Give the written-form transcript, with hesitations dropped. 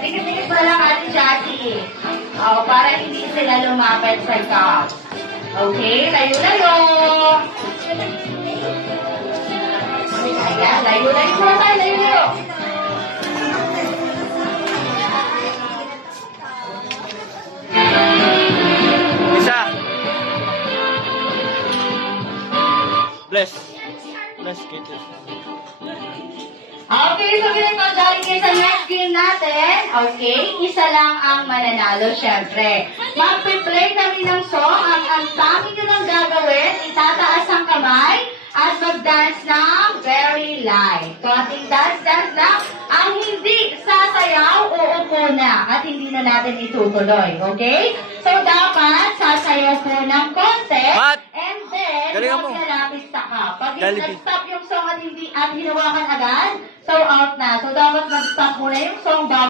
Dikit-dikit mo lang Ate Jackie. Para hindi sila lumapit sa cup. Okay, layo-layo. Ayan, layo-layo po tayo, layo-layo. Isa. Bless. Bless kita. Okay, so ganito, dahil kayo sa next game natin, okay, isa lang ang mananalo, syempre. Magpe-play kami ng song, ang dami nyo lang gagawin, itataas ang kamay, at mag-dance ng very light. Konting dance lang, ang hindi sasayaw, uupo na, at hindi na natin itutuloy, okay? So, dapat sasayaw po ng konti, Mat! and then, Galingan mo. huwag na natin saka. Pag Jollibee. nag-stop yung song at hindi at hinawakan agad, so out na. So, dapat mag-stop muna yung song bago